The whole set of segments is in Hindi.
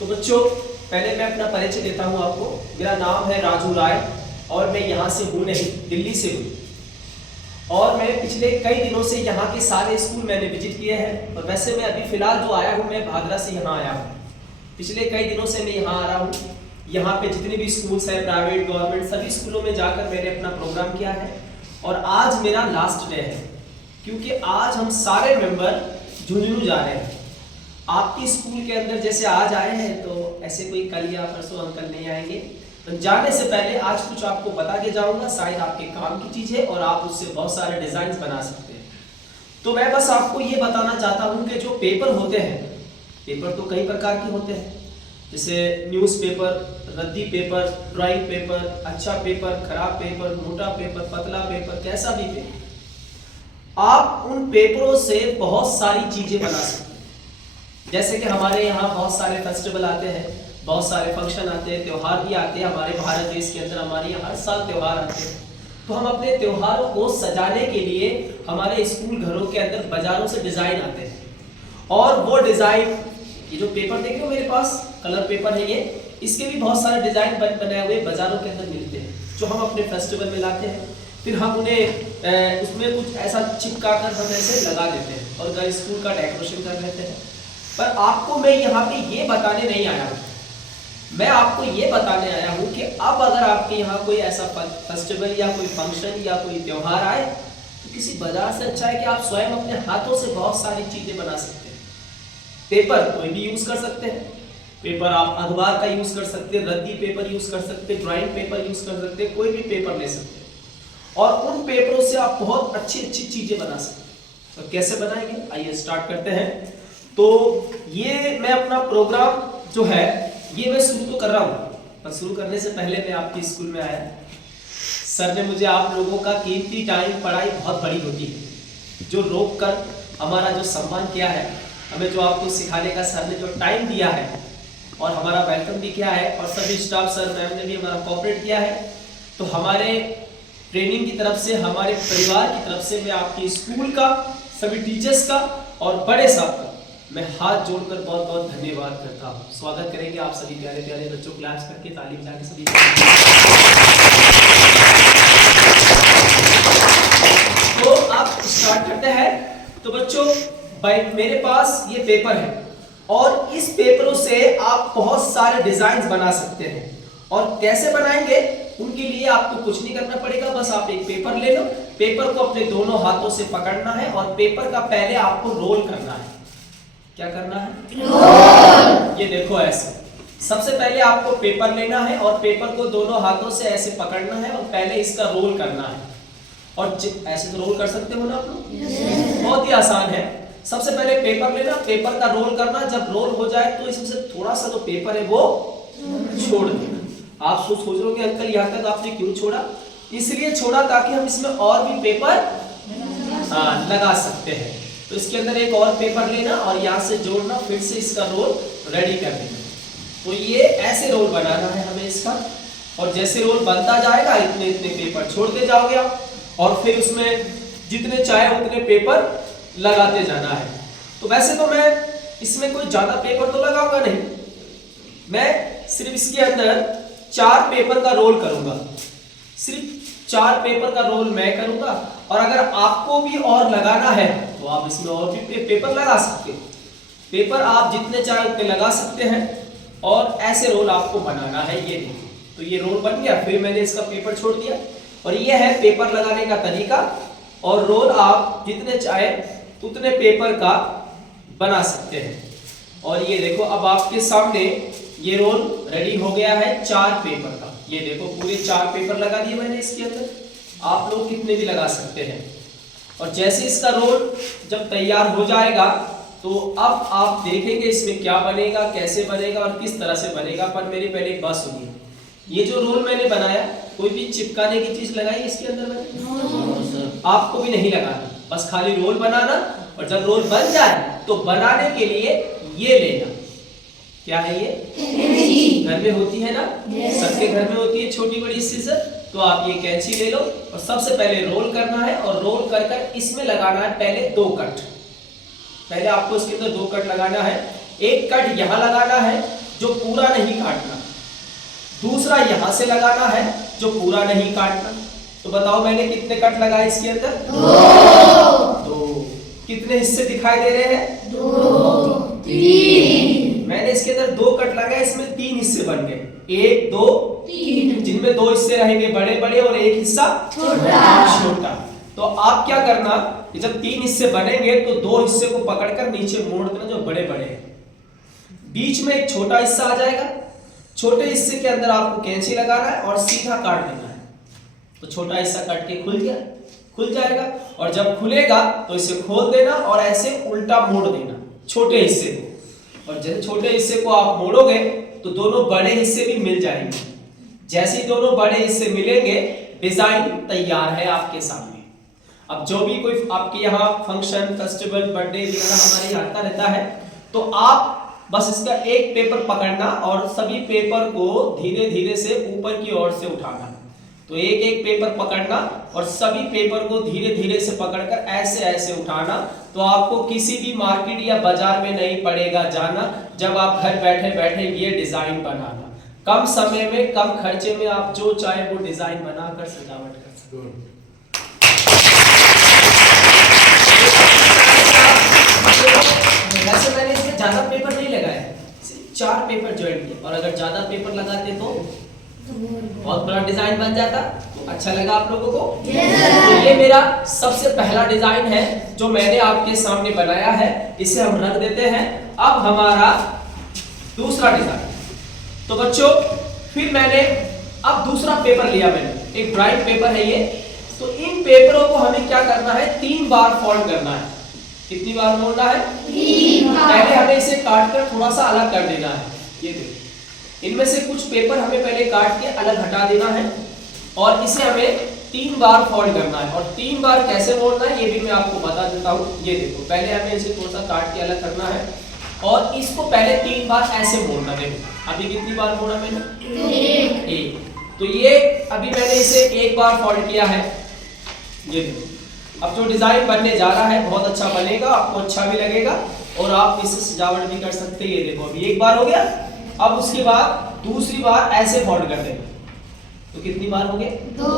तो बच्चों, पहले मैं अपना परिचय देता हूँ आपको। मेरा नाम है राजू राय और मैं यहाँ से हूँ नहीं, दिल्ली से हूँ। और मैं पिछले कई दिनों से यहाँ के सारे स्कूल मैंने विजिट किए हैं। और वैसे मैं अभी फिलहाल जो आया हूँ, मैं भादरा से यहाँ आया हूँ। पिछले कई दिनों से मैं यहाँ आ रहा हूँ। यहाँ पे जितने भी स्कूल्स हैं, प्राइवेट गवर्नमेंट, सभी स्कूलों में जाकर मैंने अपना प्रोग्राम किया है। और आज मेरा लास्ट डे है, क्योंकि आज हम सारे मेंबर झुंझुनू जा रहे हैं। आपके स्कूल के अंदर जैसे आज आए हैं, तो ऐसे कोई कल या परसों अंकल नहीं आएंगे। तो जाने से पहले आज कुछ आपको बता के जाऊंगा, शायद आपके काम की चीज है और आप उससे बहुत सारे डिजाइन बना सकते हैं। तो मैं बस आपको ये बताना चाहता हूँ कि जो पेपर होते हैं, पेपर तो कई प्रकार के होते हैं, जैसे न्यूज़पेपर, रद्दी पेपर, ड्राइंग पेपर, अच्छा पेपर, खराब पेपर, मोटा पेपर, पतला पेपर, कैसा भी पेपर। आप उन पेपरों से बहुत सारी चीजें बना सकते हैं। जैसे कि हमारे यहाँ बहुत सारे फेस्टिवल आते हैं, बहुत सारे फंक्शन आते हैं, त्योहार भी आते हैं। हमारे भारत देश के अंदर हमारे यहाँ हर साल त्योहार आते हैं। तो हम अपने त्योहारों को सजाने के लिए हमारे स्कूल घरों के अंदर बाजारों से डिजाइन आते हैं। और वो डिजाइन, ये जो पेपर देख रहे हो मेरे पास, कलर पेपर है ये, इसके भी बहुत सारे डिजाइन बनाए हुए बाजारों के अंदर मिलते हैं, जो हम अपने फेस्टिवल में लाते हैं। फिर हम उन्हें उसमें कुछ ऐसा चिपका कर हम ऐसे लगा देते हैं और स्कूल का डेकोरेशन कर लेते हैं। पर आपको मैं यहाँ पे ये बताने नहीं आया हूँ, मैं आपको ये बताने आया हूँ कि अब अगर आपके यहाँ कोई ऐसा फेस्टिवल या कोई फंक्शन या कोई त्योहार आए, तो किसी बाजार से अच्छा है कि आप स्वयं अपने हाथों से बहुत सारी चीजें बना सकते हैं। पेपर कोई भी यूज कर सकते हैं। पेपर आप अखबार का यूज कर सकते हैं, रद्दी पेपर यूज कर सकते हैं, ड्राइंग पेपर यूज कर सकते हैं, कोई भी पेपर ले सकते हैं। और उन पेपरों से आप बहुत अच्छी अच्छी चीजें बना सकते हैं। तो कैसे बनाएंगे, आइए स्टार्ट करते हैं। तो ये मैं अपना प्रोग्राम जो है ये मैं शुरू तो कर रहा हूँ, पर शुरू करने से पहले मैं आपके स्कूल में आया। सर ने मुझे आप लोगों का कीमती टाइम, पढ़ाई बहुत बड़ी होती है, जो रोक कर हमारा जो सम्मान किया है, हमें जो आपको सिखाने का सर ने जो टाइम दिया है और हमारा वेलकम भी किया है, और सभी स्टाफ सर मैम ने भी हमारा कोऑपरेट किया है। तो हमारे ट्रेनिंग की तरफ से, हमारे परिवार की तरफ से मैं आपके स्कूल का, सभी टीचर्स का और बड़े साहब का मैं हाथ जोड़कर बहुत बहुत धन्यवाद करता हूँ। स्वागत करेंगे आप सभी प्यारे प्यारे बच्चों, क्लास करके तालीम जाके सभी। तो आप स्टार्ट करते हैं। तो बच्चों, मेरे पास ये पेपर है और इस पेपरों से आप बहुत सारे डिजाइन बना सकते हैं। और कैसे बनाएंगे, उनके लिए आपको कुछ नहीं करना पड़ेगा, बस आप एक पेपर ले लो, पेपर को अपने दोनों हाथों से पकड़ना है और पेपर का पहले आपको रोल करना है। क्या करना है, रोल। ये देखो ऐसे सबसे पहले आपको पेपर लेना है और पेपर को दोनों हाथों से ऐसे पकड़ना है और पहले इसका रोल करना है। और ऐसे तो रोल कर सकते हो ना आप लोग, बहुत ही आसान है। सबसे पहले पेपर लेना, पेपर का रोल करना, जब रोल हो जाए तो इसमें से थोड़ा सा जो पेपर है वो छोड़ देना। आप सोच रहे हो कि अंकल यहाँ तक आपने क्यों छोड़ा, इसलिए छोड़ा ताकि हम इसमें और भी पेपर लगा सकते हैं। तो इसके अंदर एक और पेपर लेना और यहाँ से जोड़ना, फिर से इसका रोल रेडी कर देना। तो ये ऐसे रोल बनाना है हमें इसका, और जैसे रोल बनता जाएगा इतने इतने पेपर छोड़ते जाओगे आप, और फिर उसमें जितने चाहे उतने पेपर लगाते जाना है। तो वैसे तो मैं इसमें कोई ज्यादा पेपर तो लगाऊंगा नहीं, मैं सिर्फ इसके अंदर 4 पेपर का रोल करूंगा, सिर्फ 4 पेपर का रोल मैं करूंगा। और अगर आपको भी और लगाना है तो आप इसमें और भी पेपर लगा सकते हैं। पेपर आप जितने चाहे उतने लगा सकते हैं और ऐसे रोल आपको बनाना है। ये देखिए, तो ये रोल बन गया, फिर मैंने इसका पेपर छोड़ दिया और ये है पेपर लगाने का तरीका। और रोल आप जितने चाहे उतने पेपर का बना सकते हैं। और ये देखो, अब आपके सामने ये रोल रेडी हो गया है 4 पेपर का। ये देखो, पूरे 4 पेपर लगा दिए मैंने इसके अंदर, आप लोग कितने भी लगा सकते हैं। और जैसे इसका रोल जब तैयार हो जाएगा तो अब आप देखेंगे इसमें क्या बनेगा, कैसे बनेगा और किस तरह से बनेगा। पर मेरी पहले एक बात सुनिए, ये जो रोल मैंने बनाया, कोई भी चिपकाने की चीज लगाई इसके अंदर मैंने? आपको भी नहीं लगाना, बस खाली रोल बनाना। और जब रोल बन जाए तो बनाने के लिए ये लेना, क्या है ये, घर में होती है ना, सबके घर में होती है छोटी बड़ी सीजर। तो आप ये कैंची ले लो और सबसे पहले रोल करना है, और रोल कर कर इसमें लगाना है पहले 2 कट। पहले आपको इसके अंदर 2 कट लगाना है। एक कट यहाँ लगाना है जो पूरा नहीं काटना, दूसरा यहां से लगाना है जो पूरा नहीं काटना। तो बताओ मैंने कितने कट लगाए इसके अंदर? 2। कितने हिस्से दिखाई दे रहे हैं? 2 3। मैंने इसके अंदर 2 कट लगाए, इसमें 3 हिस्से बन गए, 1 2 3, जिनमें 2 हिस्से रहेंगे बड़े बड़े और 1 हिस्सा छोटा। तो आप क्या करना कि जब 3 हिस्से बनेंगे तो 2 हिस्से को पकड़कर नीचे मोड़ देना जो बड़े बड़े हैं, बीच में एक छोटा हिस्सा आ जाएगा, छोटे हिस्से के अंदर आपको कैंची लगाना है और सीधा काट देना है। तो छोटा हिस्सा कट के खुल जाएगा, और जब खुलेगा तो इसे खोल देना और ऐसे उल्टा मोड़ देना छोटे हिस्से को, और जब छोटे हिस्से को आप मोड़ोगे तो दोनों बड़े हिस्से भी मिल जाएंगे। जैसे ही दोनों बड़े हिस्से मिलेंगे डिजाइन तैयार है आपके सामने। अब जो भी कोई आपके यहाँ फंक्शन, फेस्टिवल, बर्थडे वगैरह हमारे यहाँ आता रहता है, तो आप बस इसका एक पेपर पकड़ना और सभी पेपर को धीरे धीरे से ऊपर की ओर से उठाना। तो एक एक पेपर पकड़ना और सभी पेपर को धीरे धीरे से पकड़कर ऐसे ऐसे उठाना। तो आपको किसी भी मार्केट या बाजार में नहीं पड़ेगा जाना, जब आप घर बैठे बैठे ये डिजाइन बनाना। कम समय में कम खर्चे में आप जो चाहे वो डिजाइन बनाकर सजावट कर सकते हैं। वैसे मैंने इसमें ज्यादा पेपर नहीं लगाए, सिर्फ 4 पेपर ज्वाइन किए, और अगर ज्यादा पेपर लगाते तो बहुत बड़ा डिजाइन बन जाता। तो अच्छा लगा आप लोगों को? तो ये मेरा सबसे पहला डिजाइन है जो मैंने आपके सामने बनाया है, इसे हम रख देते हैं। अब हमारा दूसरा डिजाइन। तो बच्चों फिर मैंने अब दूसरा पेपर लिया, मैंने एक ड्राइंग पेपर है ये। तो इन पेपरों को हमें क्या करना है? 3 बार फोल्ड करना है। कितनी बार मोड़ना है? 3 बार। पहले हमें इसे काट कर थोड़ा सा अलग कर देना है। ये देखो, इनमें से कुछ पेपर हमें पहले काट के अलग हटा देना है, और इसे हमें 3 बार फोल्ड करना है। और 3 बार कैसे मोड़ना है ये भी मैं आपको बता देता हूँ। ये देखो, पहले हमें इसे थोड़ा सा काट के अलग करना है, और इसको पहले 3 बार ऐसे मोड़ना। देखो अभी कितनी बार मोड़ा मैंने? 1। तो ये अभी मैंने इसे 1 बार फोल्ड किया है। ये देखो, अब जो डिजाइन बनने जा रहा है बहुत अच्छा बनेगा, आपको अच्छा भी लगेगा, और आप इससे सजावट भी कर सकते हैं। ये देखो अभी 1 बार हो गया। अब उसके बाद दूसरी बार ऐसे फोल्ड कर देंगे। तो कितनी बार हो गए? 2।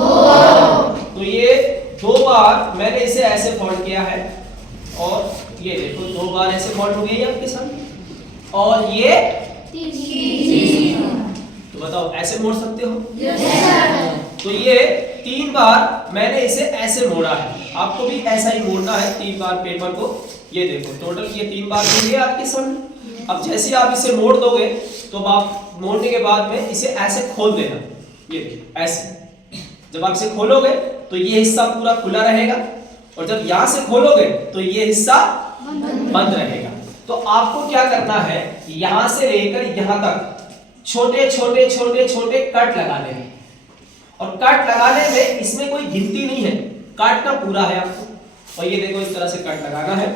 तो ये 2 बार मैंने इसे ऐसे फोल्ड किया है, और ये देखो 2 बार ऐसे फोल्ड हो गई आपके सामने, और ये 3। तो बताओ ऐसे मोड़ सकते हो? तो ये 3 बार मैंने इसे ऐसे मोड़ा है, आपको भी ऐसा ही मोड़ना है 3 बार पेपर को। ये देखो टोटल ये 3 बार हो गए आपके सामने। अब जैसे आप इसे मोड़ दोगे तो आप मोड़ने के बाद में इसे ऐसे खोल देना। ये देखो ऐसे, जब आप इसे खोलोगे तो ये हिस्सा पूरा खुला रहेगा, और जब यहां से खोलोगे तो ये हिस्सा बंद रहेगा। तो आपको क्या करना है? यहां से लेकर यहां तक छोटे छोटे छोटे छोटे कट लगा लेंगे, और कट लगाने में इसमें कोई गिनती नहीं है, काटना पूरा है आपको। और ये देखो इस तरह से कट लगाना है।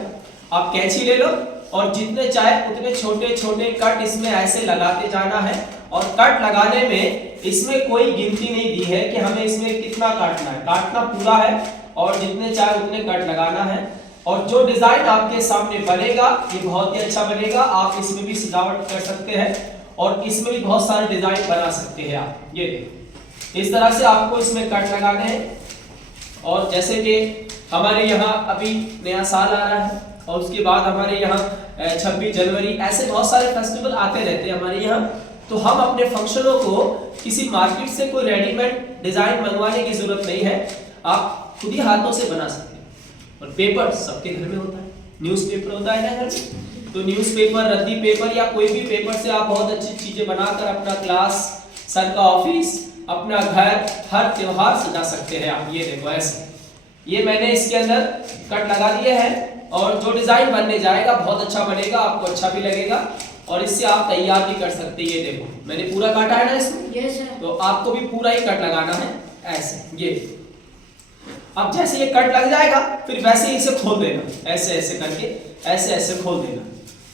आप कैंची ले लो और जितने चाहे उतने छोटे छोटे कट इसमें ऐसे लगाते जाना है, और कट लगाने में इसमें कोई गिनती नहीं दी है कि हमें इसमें कितना काटना है, काटना पूरा है, और जितने चाहे उतने कट लगाना है। और जो डिजाइन आपके सामने बनेगा ये बहुत ही अच्छा बनेगा। आप इसमें भी सजावट कर सकते हैं, और इसमें भी बहुत सारे डिजाइन बना सकते हैं आप। ये देखो इस तरह से आपको इसमें कट लगाने हैं। और जैसे कि हमारे यहाँ अभी नया साल आ रहा है, और उसके बाद हमारे यहाँ 26 जनवरी, ऐसे बहुत सारे फेस्टिवल आते रहते हैं हमारे यहाँ। तो हम अपने फंक्शनों को किसी मार्केट से कोई रेडीमेड डिजाइन मंगवाने की जरूरत नहीं है, आप खुद ही हाथों से बना सकते हैं। और पेपर सबके घर में होता है, न्यूज़पेपर होता है ना घर में, तो न्यूज़पेपर, रद्दी पेपर या कोई भी पेपर से आप बहुत अच्छी चीजें बनाकर अपना क्लास, सर का ऑफिस, अपना घर, हर त्योहार सजा सकते हैं आप। ये देखो ऐसे, ये मैंने इसके अंदर कट लगा दिए हैं, और जो डिजाइन बनने जाएगा बहुत अच्छा बनेगा, आपको अच्छा भी लगेगा, और इससे आप तैयार भी कर सकते हैं। ये देखो मैंने पूरा काटा है ना इसमें। Yes sir. तो आपको भी पूरा ही कट लगाना है ऐसे। ये अब जैसे ये कट लग जाएगा फिर वैसे ही इसे खोल देना, ऐसे ऐसे करके ऐसे ऐसे खोल देना,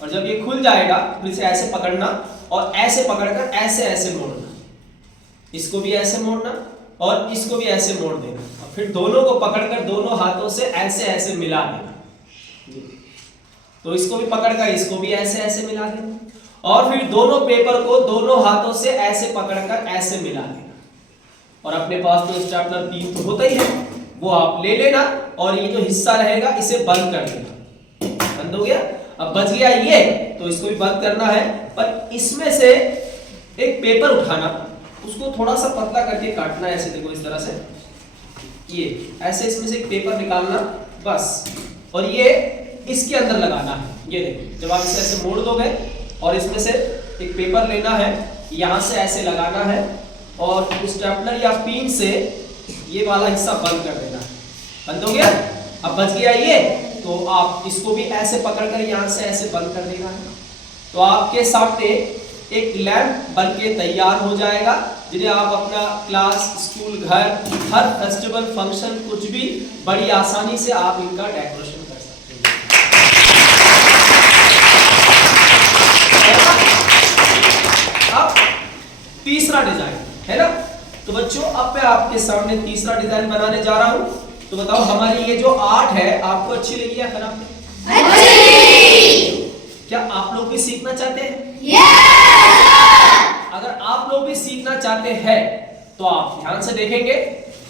और जब ये खुल जाएगा फिर इसे ऐसे पकड़ना, और ऐसे पकड़कर ऐसे ऐसे मोड़ना, इसको भी ऐसे मोड़ना और इसको भी ऐसे मोड़ देना, और फिर दोनों को पकड़कर दोनों हाथों से ऐसे ऐसे मिला देना। तो इसको भी पकड़कर इसको भी ऐसे ऐसे मिला देना, और फिर दोनों पेपर को दोनों हाथों से ऐसे पकड़कर ऐसे मिला लेना। और अपने पास तो स्टेपलर पिन तो होता ही है, वो आप ले लेना और ये जो हिस्सा रहेगा इसे बंद कर देना। बंद हो गया। अब बच गया ये, तो इसको भी बंद करना है। पर इसमें से एक पेपर उठाना, उसको थोड़ा सा पतला करके काटना है ऐसे, देखो इस तरह से, ये ऐसे इसमें से एक पेपर निकालना बस, और ये इसके अंदर लगाना है। ये देखो, जब आप इसे ऐसे मोड़ दोगे और इसमें से एक पेपर लेना है, यहाँ से ऐसे लगाना है और स्टेपलर या पिन से ये वाला हिस्सा बंद कर देना। बंद हो गया। अब बच गया ये, तो आप इसको भी ऐसे पकड़कर यहाँ से ऐसे बंद कर देना है। तो आपके सामने एक लैंप बनके तैयार हो जाएगा, जिन्हें आप अपना क्लास, स्कूल, घर, हर फेस्टिवल, फंक्शन, कुछ भी बड़ी आसानी से आप इनका डेकोरेशन कर सकते हैं। अब तीसरा डिजाइन है ना। तो बच्चों, अब मैं आपके सामने तीसरा डिजाइन बनाने जा रहा हूं। तो बताओ, हमारी ये जो आर्ट है आपको अच्छी लगी या खराब? क्या आप लोग भी सीखना चाहते हैं? अगर आप लोग भी सीखना चाहते हैं तो आप ध्यान से देखेंगे।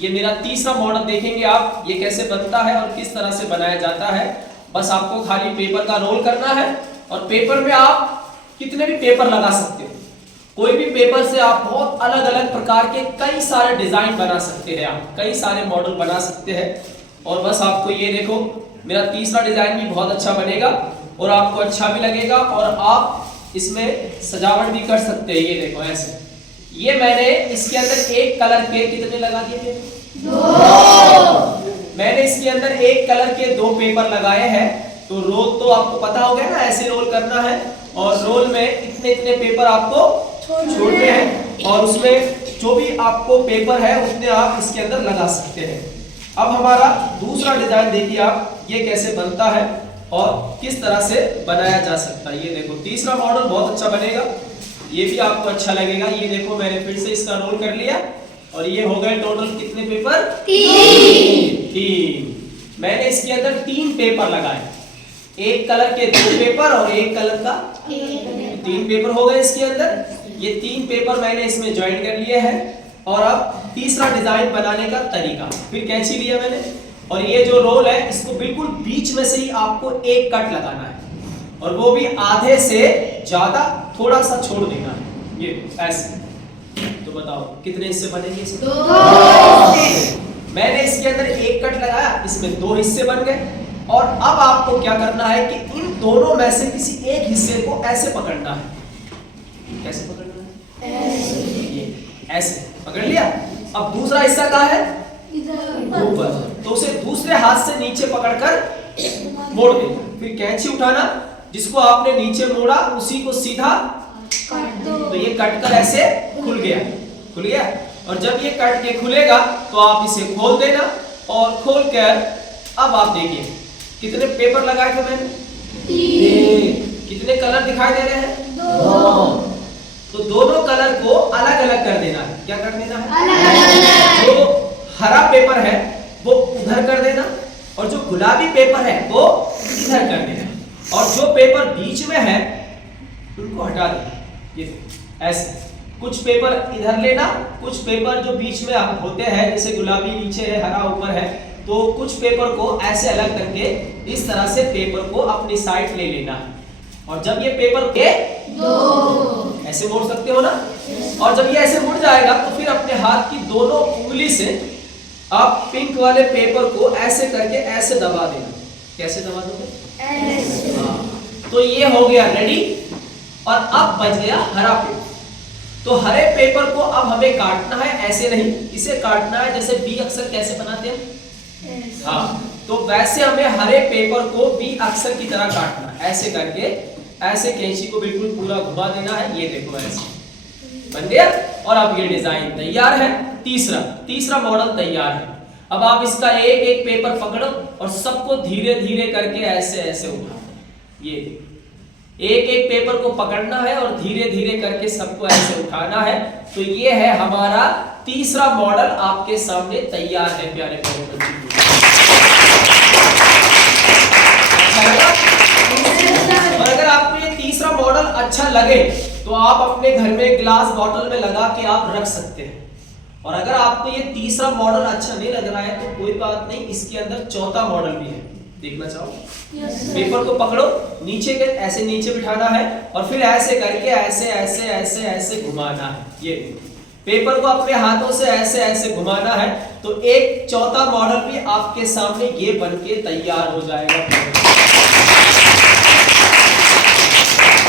ये मेरा तीसरा मॉडल देखेंगे आप, ये कैसे बनता है और किस तरह से बनाया जाता है। बस आपको खाली पेपर का रोल करना है और पेपर में आप कितने भी पेपर लगा सकते हो। कोई भी पेपर से आप बहुत अलग अलग प्रकार के कई सारे डिजाइन बना सकते हैं, आप कई सारे मॉडल बना सकते हैं। और बस आपको ये देखो, मेरा तीसरा डिजाइन भी बहुत अच्छा बनेगा और आपको अच्छा भी लगेगा और आप इसमें सजावट भी कर सकते हैं। ये देखो ऐसे, ये मैंने इसके अंदर एक कलर के कितने लगा दिए थे? 2। मैंने इसके अंदर एक कलर के 2 पेपर लगाए हैं। तो रोल तो आपको पता हो गया ना, ऐसे रोल करना है और रोल में इतने इतने पेपर आपको छोड़ने हैं और उसमें जो भी आपको पेपर है उतने आप इसके अंदर लगा सकते हैं। अब हमारा दूसरा डिजाइन देखिए आप, ये कैसे बनता है और किस तरह से बनाया जा सकता है। ये देखो, तीसरा मॉडल बहुत अच्छा बनेगा, ये भी आपको अच्छा लगेगा। ये देखो, मैंने फिर से इसका रोल कर लिया और ये हो गए टोटल कितने पेपर? 3। मैंने इसके अंदर 3 पेपर लगाए, एक कलर के 2 पेपर और एक कलर का 3 पेपर हो गए इसके अंदर। ये 3 पेपर मैंने इसमें ज्वाइन कर लिए हैं। और अब तीसरा डिजाइन बनाने का तरीका, फिर कैंची लिया मैंने और ये जो रोल है इसको बिल्कुल बीच में से ही आपको एक कट लगाना है और वो भी आधे से ज्यादा थोड़ा सा छोड़ देना है, ये ऐसे। तो बताओ कितने हिस्से बनेंगे इसमें? 2। मैंने इसके अंदर एक कट लगाया, इसमें 2 हिस्से बन गए। और अब आपको क्या करना है कि इन दोनों में से किसी एक हिस्से को ऐसे पकड़ना है। कैसे पकड़ना है? ये ऐसे पकड़ लिया। अब दूसरा हिस्सा कहाँ है? ऊपर। तो उसे दूसरे हाथ से नीचे पकड़कर मोड़ देना। फिर कैंची उठाना, जिसको आपने नीचे मोड़ा उसी को सीधा काट दो। तो ये कट कर ऐसे खुल गया। और जब ये कट के खुलेगा तो आप इसे खोल देना और खोल कर अब आप देखिए कितने पेपर लगाए थे मैंने? 3। कितने कलर दिखाई दे रहे हैं? 2। तो दोनों कलर को अलग अलग कर देना है। क्या कर देना है? अलग। जो हरा पेपर है वो उधर कर देना और जो गुलाबी पेपर है वो इधर कर देना और जो पेपर बीच में है उनको हटा देना। ये ऐसे कुछ पेपर इधर लेना, कुछ पेपर जो बीच में होते हैं, जैसे गुलाबी नीचे है, हरा ऊपर है, तो कुछ पेपर को ऐसे अलग करके इस तरह से पेपर को अपनी साइड ले लेना है। और जब ये पेपर के 2 ऐसे मोड़ सकते हो ना, और जब ये ऐसे मुड़ जाएगा तो फिर अपने हाथ की दोनों उंगली से आप पिंक वाले पेपर को ऐसे करके ऐसे दबा देना। कैसे दबा दोगे? ऐसे। तो ये हो गया रेडी। और अब बच गया हरा पेपर। तो हरे पेपर को अब हमें काटना है, ऐसे नहीं, इसे काटना है जैसे बी अक्षर कैसे बनाते हैं, हाँ, तो वैसे हमें हरे पेपर को बी अक्षर की तरह काटना है। ऐसे करके ऐसे कैंची को बिल्कुल पूरा घुमा देना है। ये देखो ऐसे बन गया। और अब ये डिजाइन तैयार है। तीसरा मॉडल तैयार है। अब आप इसका एक एक पेपर पकड़ो और सबको धीरे धीरे करके ऐसे ऐसे उठाओ। ये एक एक पेपर को पकड़ना है और धीरे धीरे करके सबको ऐसे उठाना है। तो ये है हमारा तीसरा मॉडल आपके सामने तैयार है प्यारे बच्चों। और अगर आपको ये तीसरा मॉडल अच्छा लगे तो आप अपने घर में ग्लास बॉटल में लगा के आप रख सकते हैं। और अगर आपको ये तीसरा मॉडल अच्छा नहीं लग रहा है तो कोई बात नहीं, इसके अंदर चौथा मॉडल भी है, देखना चाहो? पेपर को पकड़ो, नीचे के ऐसे नीचे बिठाना है और फिर ऐसे करके ऐसे ऐसे ऐसे ऐसे घुमाना है। ये पेपर को अपने हाथों से ऐसे ऐसे घुमाना है तो एक चौथा मॉडल भी आपके सामने ये बनके तैयार हो जाएगा।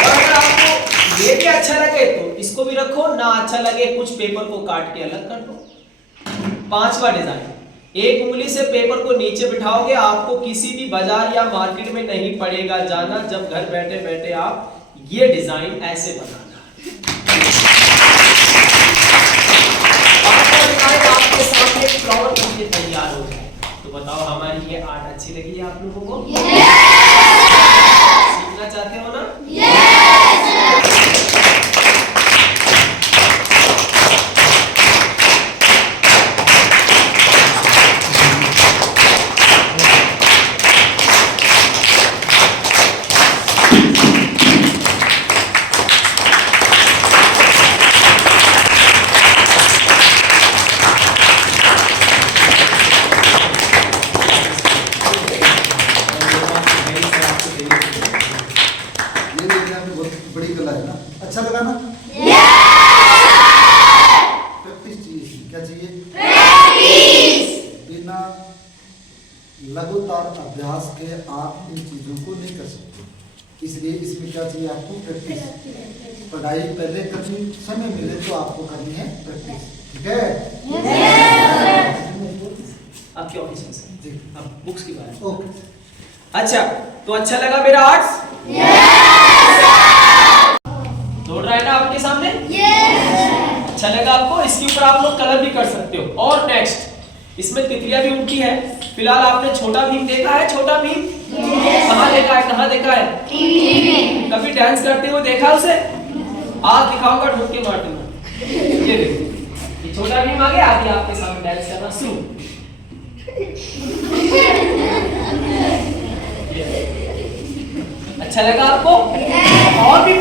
और अगर आपको ये भी अच्छा लगे तो इसको भी रखो, ना अच्छा लगे कुछ पेपर को काट के अलग कर दो। पांचवा डिजाइन, एक उंगली से पेपर को नीचे बिठाओगे, आपको किसी भी बाजार या मार्केट में नहीं पड़ेगा जाना, जब घर बैठे बैठे आप ये डिजाइन ऐसे बनाना। आपके सामने फ्लावर बनके तैयार हो जाए। तो बताओ हमारी ये आर्ट अच्छी लगी है आप लोगों को? सीखना चाहते हो ना? बड़ी कला है ना, अच्छा लगा ना? प्रैक्टिस चाहिए, क्या चाहिए? बिना लगातार अभ्यास के आप इन चीजों को नहीं कर सकते, इसलिए इसमें क्या चाहिए आपको? प्रैक्टिस। पढ़ाई पहले करनी, समय मिले तो आपको करनी है प्रैक्टिस, ठीक है? आपके ऑफिस में से जी। अब बुक्स की बात। ओके। अच्छा, तो अच्छा लगा मेरा आर्ट्स? दौड़ रहा है ना आपके सामने? अच्छा लगा आपको? इसके ऊपर आप लोग कलर भी कर सकते हो। और नेक्स्ट, इसमें तितलियां भी उनकी है। फिलहाल आपने छोटा भीम देखा है? छोटा भीम कहाँ देखा है? कहाँ देखा है? कभी डांस करते हुए देखा उसे? आज दिखाऊंगा, ठोक के मार दूंगा। ये देखो, ये छोटा भीम आ गया, आगे आपके सामने डांस करना शुरू। अच्छा लगा आपको? और भी